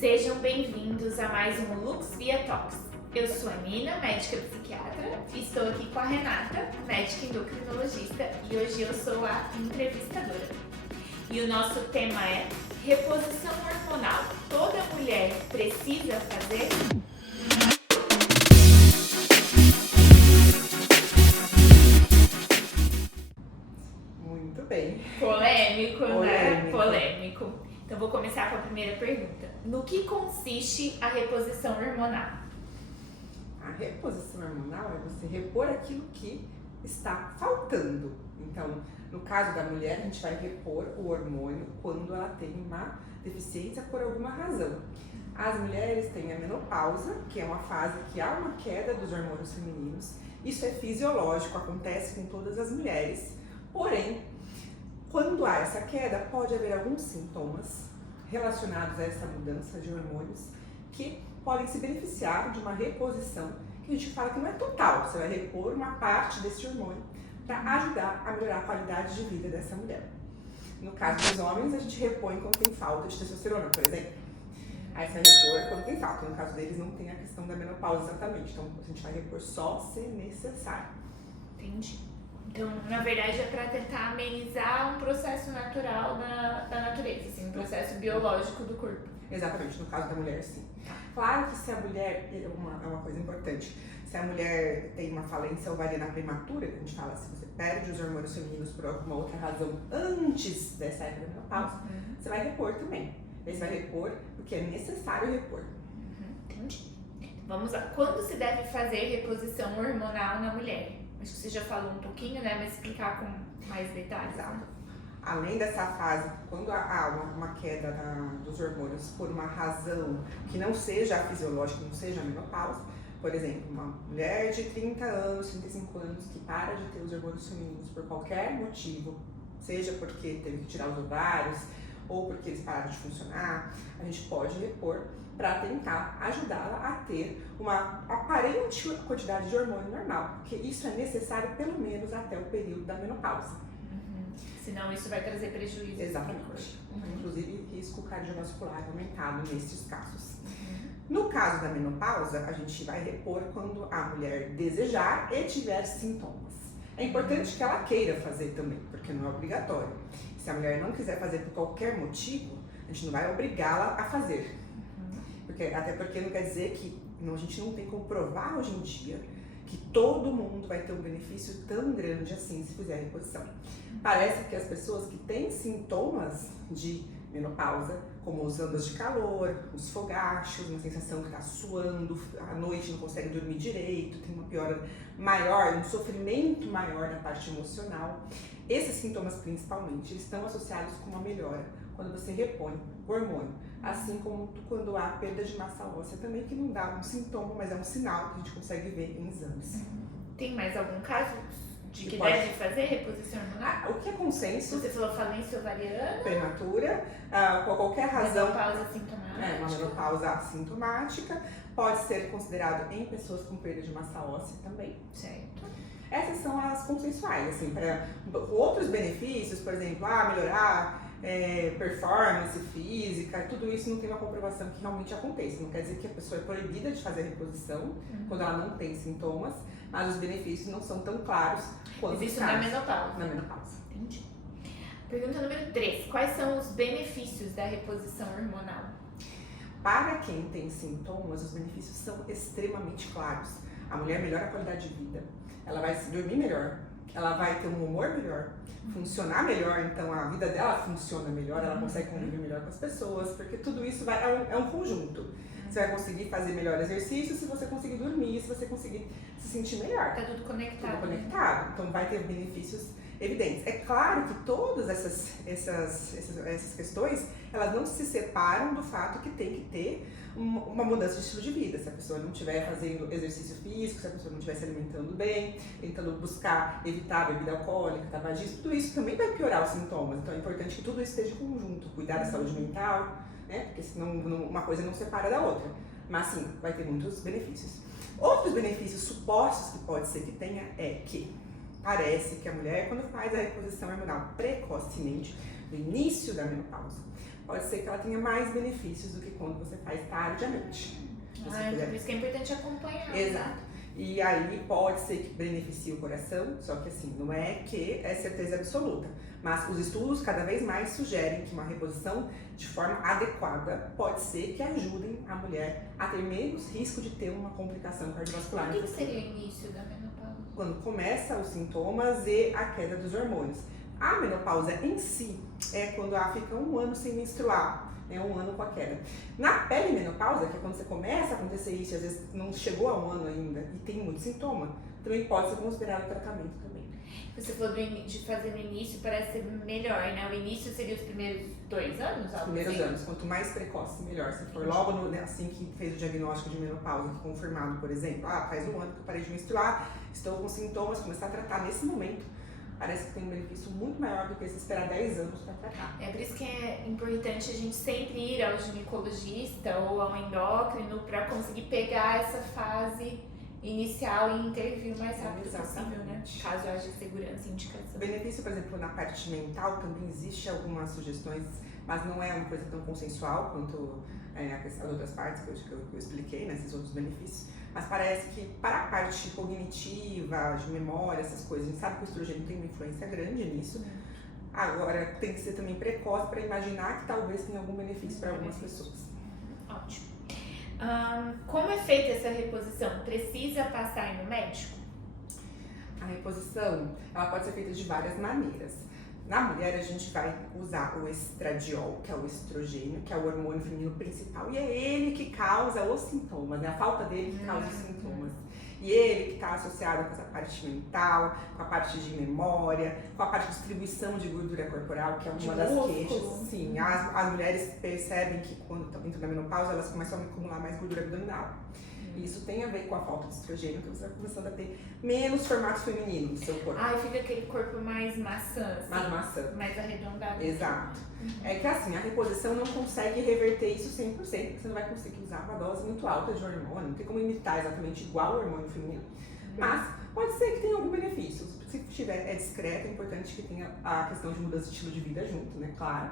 Sejam bem-vindos a mais um Lux Via Talks. Eu sou a Nina, médica psiquiatra, e estou aqui com a Renata, médica endocrinologista, e hoje eu sou a entrevistadora. E o nosso tema é reposição hormonal. Toda mulher precisa fazer? Muito bem. Polêmico, né? Polêmico. Polêmico. Então vou começar com a primeira pergunta. No que consiste a reposição hormonal? A reposição hormonal é você repor aquilo que está faltando. Então, no caso da mulher, a gente vai repor o hormônio quando ela tem uma deficiência por alguma razão. As mulheres têm a menopausa, que é uma fase que há uma queda dos hormônios femininos. Isso é fisiológico, acontece com todas as mulheres. Porém, quando há essa queda, pode haver alguns sintomas relacionados a essa mudança de hormônios que podem se beneficiar de uma reposição, que a gente fala que não é total, você vai repor uma parte desse hormônio para ajudar a melhorar a qualidade de vida dessa mulher. No caso dos homens, a gente repõe quando tem falta de testosterona, por exemplo. Aí você vai repor quando tem falta. No caso deles, não tem a questão da menopausa exatamente, então a gente vai repor só se necessário. Entendi. Então, na verdade, é para tentar amenizar um processo natural da natureza, assim, um processo biológico do corpo. Exatamente, no caso da mulher, sim. Claro que se a mulher, é uma coisa importante, se a mulher tem uma falência ovariana prematura, que a gente fala, se você perde os hormônios femininos por alguma outra razão antes dessa época da menopausa, você vai repor também. Aí você vai repor o que é necessário repor. Entendi. Vamos lá. Quando se deve fazer reposição hormonal na mulher? Acho que você já falou um pouquinho, né? Mas explicar com mais detalhes. Exato. Além dessa fase, quando há uma queda dos hormônios por uma razão que não seja fisiológica, não seja a menopausa, por exemplo, uma mulher de 30 anos, 35 anos que para de ter os hormônios femininos por qualquer motivo, seja porque teve que tirar os ovários ou porque eles pararam de funcionar, a gente pode repor para tentar ajudá-la a ter uma aparente quantidade de hormônio normal, porque isso é necessário pelo menos até o período da menopausa. Senão isso vai trazer prejuízo. Exatamente. Inclusive risco cardiovascular aumentado nesses casos. No caso da menopausa, a gente vai repor quando a mulher desejar e tiver sintomas. É importante que ela queira fazer também, porque não é obrigatório. Se a mulher não quiser fazer por qualquer motivo, a gente não vai obrigá-la a fazer. Até porque não quer dizer que a gente não tem como provar hoje em dia que todo mundo vai ter um benefício tão grande assim se fizer a reposição. Parece que as pessoas que têm sintomas de menopausa, como os ondas de calor, os fogachos, uma sensação que está suando, à noite não consegue dormir direito, tem uma piora maior, um sofrimento maior na parte emocional. Esses sintomas principalmente eles estão associados com uma melhora quando você repõe o hormônio. Assim como quando há perda de massa óssea também, que não dá um sintoma, mas é um sinal que a gente consegue ver em exames. Tem mais algum caso de que pode deve fazer reposição hormonal? O que é consenso? Você falou falência ovariana, Prematura, por qualquer razão. menopausa sintomática. Uma menopausa assintomática, pode ser considerado em pessoas com perda de massa óssea também. Certo. Essas são as consensuais, assim, para outros benefícios, por exemplo, melhorar performance física, tudo isso não tem uma comprovação que realmente aconteça. Não quer dizer que a pessoa é proibida de fazer a reposição quando ela não tem sintomas, mas os benefícios não são tão claros quanto Isso os na casos. menopausa. Na menopausa. Entendi. Pergunta número 3. Quais são os benefícios da reposição hormonal? Para quem tem sintomas, os benefícios são extremamente claros. A mulher melhora a qualidade de vida, ela vai dormir melhor, ela vai ter um humor melhor, funcionar melhor, então a vida dela funciona melhor, ela consegue conviver melhor com as pessoas, porque tudo isso é um conjunto. Você vai conseguir fazer melhor exercício se você conseguir dormir, se você conseguir se sentir melhor. Tá tudo conectado. Tudo conectado, então vai ter benefícios evidentes. É claro que todas essas questões, elas não se separam do fato que tem que ter uma mudança de estilo de vida. Se a pessoa não estiver fazendo exercício físico, se a pessoa não estiver se alimentando bem, tentando buscar evitar a bebida alcoólica, tabagismo, tudo isso também vai piorar os sintomas. Então é importante que tudo isso esteja em conjunto, cuidar da saúde mental, né? Porque senão uma coisa não separa da outra. Mas sim, vai ter muitos benefícios. Outros benefícios supostos que pode ser que tenha é que parece que a mulher, quando faz a reposição hormonal precocemente, do início da menopausa, pode ser que ela tenha mais benefícios do que quando você faz tardiamente. Por isso que é importante acompanhar. Exato. E aí pode ser que beneficie o coração, só que assim, não é que é certeza absoluta. Mas os estudos cada vez mais sugerem que uma reposição de forma adequada pode ser que ajudem a mulher a ter menos risco de ter uma complicação cardiovascular. O que seria o início da menopausa? Quando começa os sintomas e a queda dos hormônios. A menopausa em si é quando ela fica 1 ano sem menstruar. 1 ano com a queda. Na perimenopausa, que é quando você começa a acontecer isso, e às vezes não chegou a 1 ano ainda e tem muito sintoma, também pode ser considerado tratamento também. Você falou de fazer no início, parece ser melhor, né? O início seria os primeiros 2 anos? Os primeiros anos, quanto mais precoce, melhor. Se for logo assim que fez o diagnóstico de menopausa, confirmado, por exemplo, faz 1 ano que eu parei de menstruar, estou com sintomas, começar a tratar nesse momento. Parece que tem um benefício muito maior do que se esperar 10 anos para tratar. É por isso que é importante a gente sempre ir ao ginecologista ou ao endócrino para conseguir pegar essa fase inicial e intervir o mais rápido possível, né? Caso haja segurança e indicação. O benefício, por exemplo, na parte mental também existe algumas sugestões, mas não é uma coisa tão consensual quanto as outras partes que eu expliquei, né, esses outros benefícios. Mas parece que para a parte cognitiva, de memória, essas coisas, a gente sabe que o estrogênio tem uma influência grande nisso. Agora, tem que ser também precoce para imaginar que talvez tenha algum benefício para algumas pessoas. Ótimo. Como é feita essa reposição? Precisa passar no médico? A reposição, ela pode ser feita de várias maneiras. Na mulher, a gente vai usar o estradiol, que é o estrogênio, que é o hormônio feminino principal, e é ele que causa os sintomas, né? A falta dele que causa os sintomas. E ele que está associado com essa parte mental, com a parte de memória, com a parte de distribuição de gordura corporal, que é uma das queixas. Sim, as mulheres percebem que quando entram na menopausa, elas começam a acumular mais gordura abdominal. E isso tem a ver com a falta de estrogênio, que você vai começando a ter menos formato feminino no seu corpo. Fica aquele corpo mais maçã, assim, mais maçã. Mais arredondado. Exato. É que assim, a reposição não consegue reverter isso 100%, porque você não vai conseguir usar uma dose muito alta de hormônio, não tem como imitar exatamente igual ao hormônio feminino. Mas pode ser que tenha algum benefício. Se é discreto, é importante que tenha a questão de mudança de estilo de vida junto, né? Claro.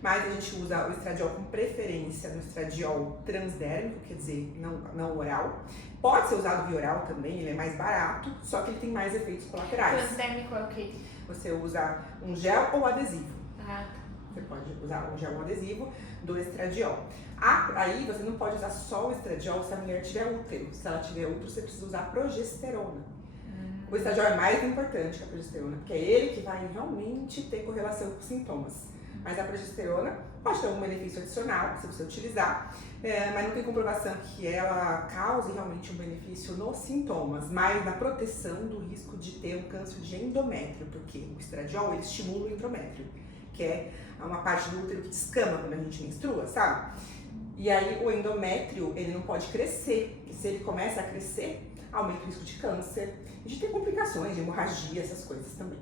Mas a gente usa o estradiol com preferência no estradiol transdérmico, quer dizer, não oral. Pode ser usado via oral também, ele é mais barato, só que ele tem mais efeitos colaterais. Transdérmico é o quê? Você usa um gel ou adesivo. Tá. Você pode usar um gel ou adesivo do estradiol. Aí você não pode usar só o estradiol se a mulher tiver útero. Se ela tiver útero, você precisa usar progesterona. O estradiol é mais importante que a progesterona, porque é ele que vai realmente ter correlação com os sintomas. Mas a progesterona pode ter algum benefício adicional se você utilizar, mas não tem comprovação que ela cause realmente um benefício nos sintomas, mas na proteção do risco de ter um câncer de endométrio, porque o estradiol ele estimula o endométrio, que é uma parte do útero que descama quando a gente menstrua, sabe? E aí o endométrio ele não pode crescer, e se ele começa a crescer, aumenta o risco de câncer e de ter complicações, de hemorragia, essas coisas também.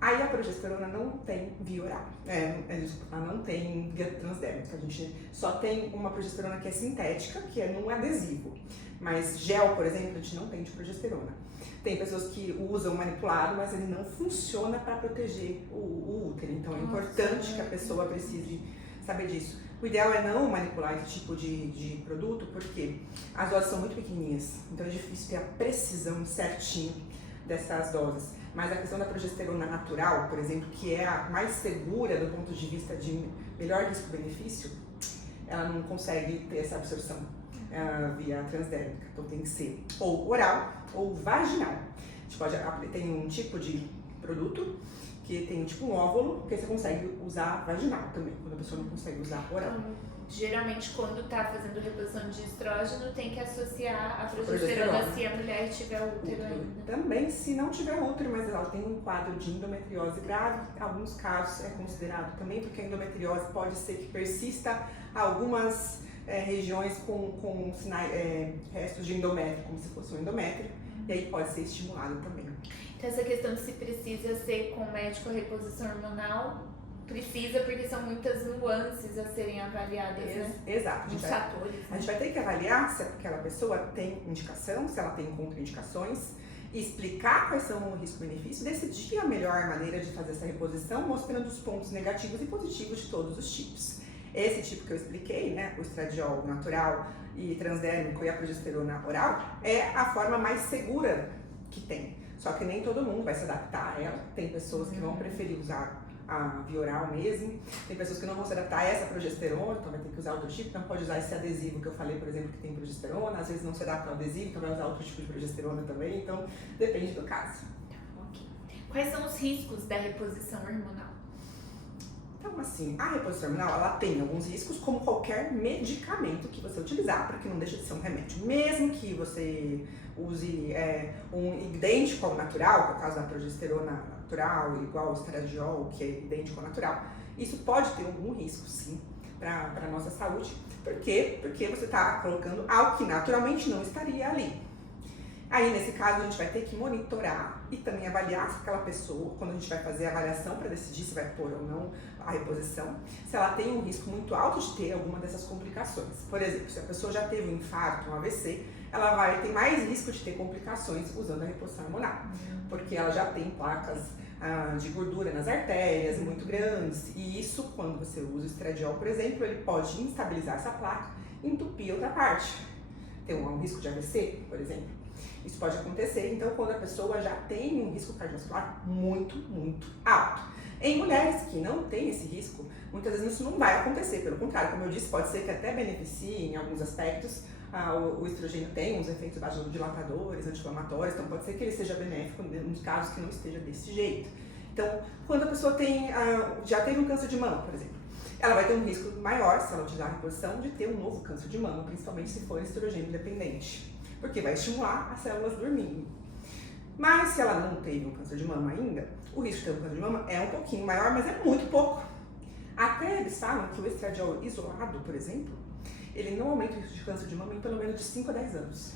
Aí a progesterona não tem via oral, ela não tem via transdérmica, a gente só tem uma progesterona que é sintética, que é num adesivo, mas gel, por exemplo, a gente não tem de progesterona. Tem pessoas que usam manipulado, mas ele não funciona para proteger o útero, então é importante que a pessoa precise saber disso. O ideal é não manipular esse tipo de produto, porque as doses são muito pequenininhas, então é difícil ter a precisão certinho dessas doses. Mas a questão da progesterona natural, por exemplo, que é a mais segura do ponto de vista de melhor risco-benefício, ela não consegue ter essa absorção via transdérmica. Então tem que ser ou oral ou vaginal. A gente tem um tipo de produto que tem tipo um óvulo, que você consegue usar vaginal também, quando a pessoa não consegue usar oral. Geralmente, quando tá fazendo reposição de estrógeno, tem que associar a progesterona se a mulher tiver útero ainda. Também, se não tiver útero, mas ela tem um quadro de endometriose grave, em alguns casos é considerado também, porque a endometriose pode ser que persista algumas regiões com sinais, restos de endométrio, como se fosse um endométrio, e aí pode ser estimulado também. Então, essa questão de se precisa ser com médico a reposição hormonal, precisa, porque são muitas nuances a serem avaliadas, né? Exato. Muitos fatores. A gente vai ter que avaliar se aquela pessoa tem indicação, se ela tem contraindicações, explicar quais são o risco-benefício, decidir a melhor maneira de fazer essa reposição, mostrando os pontos negativos e positivos de todos os tipos. Esse tipo que eu expliquei, né, o estradiol natural e transdérmico e a progesterona oral, é a forma mais segura que tem. Só que nem todo mundo vai se adaptar a ela. Tem pessoas que vão preferir usar a via oral mesmo, tem pessoas que não vão se adaptar a essa progesterona, então vai ter que usar outro tipo, então pode usar esse adesivo que eu falei, por exemplo, que tem progesterona, às vezes não se adapta ao adesivo, então vai usar outro tipo de progesterona também, então depende do caso. Ok. Quais são os riscos da reposição hormonal? Então, assim, a reposição hormonal, ela tem alguns riscos, como qualquer medicamento que você utilizar, porque não deixa de ser um remédio. Mesmo que você use um idêntico ao natural, que é o caso da progesterona natural, igual ao estradiol, que é idêntico ao natural, isso pode ter algum risco, sim, para a nossa saúde. Por quê? Porque você está colocando algo que naturalmente não estaria ali. Aí, nesse caso, a gente vai ter que monitorar e também avaliar se aquela pessoa, quando a gente vai fazer a avaliação para decidir se vai pôr ou não a reposição, se ela tem um risco muito alto de ter alguma dessas complicações. Por exemplo, se a pessoa já teve um infarto, um AVC, ela vai ter mais risco de ter complicações usando a reposição hormonal, porque ela já tem placas de gordura nas artérias muito grandes, e isso, quando você usa o estradiol, por exemplo, ele pode instabilizar essa placa e entupir outra parte. Tem um risco de AVC, por exemplo. Isso pode acontecer, então, quando a pessoa já tem um risco cardiovascular muito, muito alto. Em mulheres que não têm esse risco, muitas vezes isso não vai acontecer, pelo contrário, como eu disse, pode ser que até beneficie em alguns aspectos. O estrogênio tem uns efeitos vasodilatadores, anti-inflamatórios, então pode ser que ele seja benéfico nos casos que não esteja desse jeito. Então, quando a pessoa já teve um câncer de mama, por exemplo, ela vai ter um risco maior, se ela utilizar a reposição, de ter um novo câncer de mama, principalmente se for estrogênio dependente, porque vai estimular as células dormindo. Mas se ela não teve um câncer de mama ainda, o risco de ter um câncer de mama é um pouquinho maior, mas é muito pouco. Até eles falam que o estradiol isolado, por exemplo, ele não aumenta o risco de câncer de mama em pelo menos de 5 a 10 anos.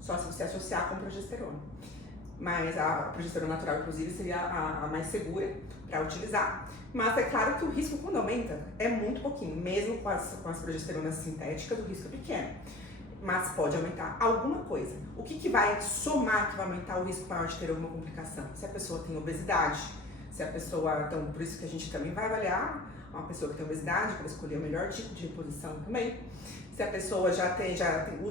Só se você associar com progesterona. Mas a progesterona natural, inclusive, seria a mais segura para utilizar. Mas é claro que o risco, quando aumenta, é muito pouquinho. Mesmo com as progesteronas sintéticas, o risco é pequeno. Mas pode aumentar alguma coisa. O que vai somar que vai aumentar o risco maior de ter alguma complicação? Se a pessoa tem obesidade, se a pessoa... Então, por isso que a gente também vai avaliar uma pessoa que tem obesidade para escolher o melhor tipo de reposição também. Se a pessoa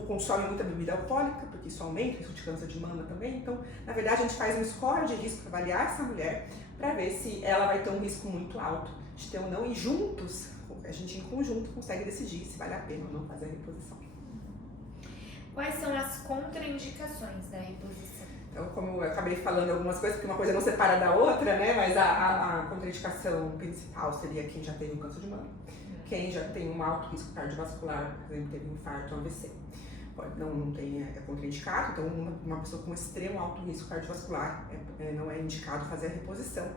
consome muita bebida alcoólica, porque isso aumenta o risco de câncer de mama também. Então, na verdade, a gente faz um score de risco para avaliar essa mulher, para ver se ela vai ter um risco muito alto de ter ou não. E juntos, a gente em conjunto consegue decidir se vale a pena ou não fazer a reposição. Quais são as contraindicações da reposição? Então, como eu acabei falando algumas coisas, porque uma coisa não separa da outra, né? Mas a contraindicação principal seria quem já teve um câncer de mama, quem já tem um alto risco cardiovascular, por exemplo, teve um infarto, um AVC. Não tem, é contraindicado, então uma pessoa com extremo alto risco cardiovascular não é indicado fazer a reposição.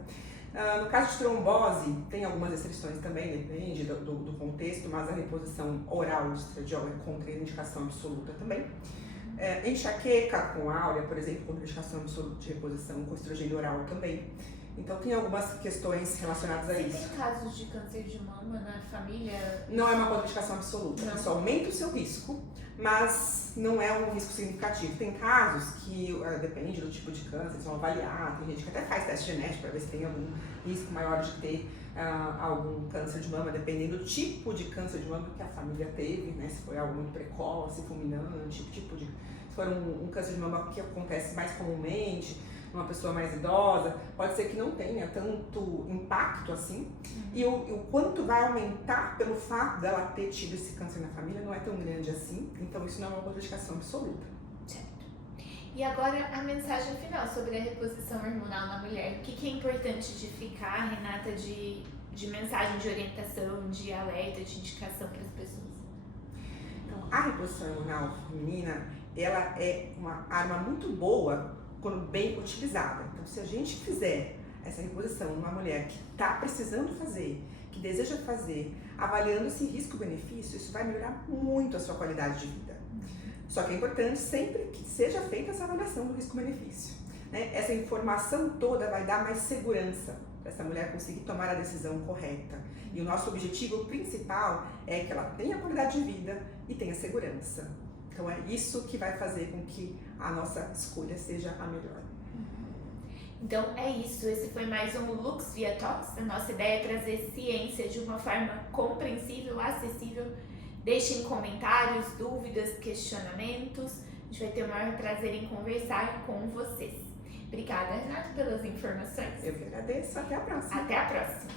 No caso de trombose, tem algumas restrições também, depende do contexto, mas a reposição oral de estradiol é contraindicação absoluta também. Enxaqueca com áurea, por exemplo, contraindicação absoluta de reposição com estrogênio oral também. Então tem algumas questões relacionadas a isso. Tem casos de câncer de mama na família? Não é uma contraindicação absoluta, isso aumenta o seu risco, mas não é um risco significativo. Tem casos que depende do tipo de câncer, eles vão avaliar, tem gente que até faz teste genético para ver se tem algum risco maior de ter algum câncer de mama, dependendo do tipo de câncer de mama que a família teve, né? Se foi algo muito precoce, fulminante, se for um câncer de mama que acontece mais comumente, uma pessoa mais idosa, pode ser que não tenha tanto impacto assim, e o quanto vai aumentar pelo fato dela ter tido esse câncer na família não é tão grande assim, então isso não é uma contraindicação absoluta. Certo. E agora a mensagem final sobre a reposição hormonal na mulher. O que é importante de ficar, Renata, de mensagem de orientação, de alerta, de indicação para as pessoas? Então, a reposição hormonal feminina, ela é uma arma muito boa quando bem utilizada. Então, se a gente fizer essa reposição numa mulher que está precisando fazer, que deseja fazer, avaliando esse risco-benefício, isso vai melhorar muito a sua qualidade de vida. Só que é importante sempre que seja feita essa avaliação do risco-benefício, né? Essa informação toda vai dar mais segurança para essa mulher conseguir tomar a decisão correta. E o nosso objetivo principal é que ela tenha qualidade de vida e tenha segurança. Então é isso que vai fazer com que a nossa escolha seja a melhor. Então é isso, esse foi mais um Lux Via Talks. A nossa ideia é trazer ciência de uma forma compreensível, acessível. Deixem comentários, dúvidas, questionamentos. A gente vai ter o maior prazer em conversar com vocês. Obrigada, Renato, pelas informações. Eu que agradeço. Até a próxima. Até a próxima.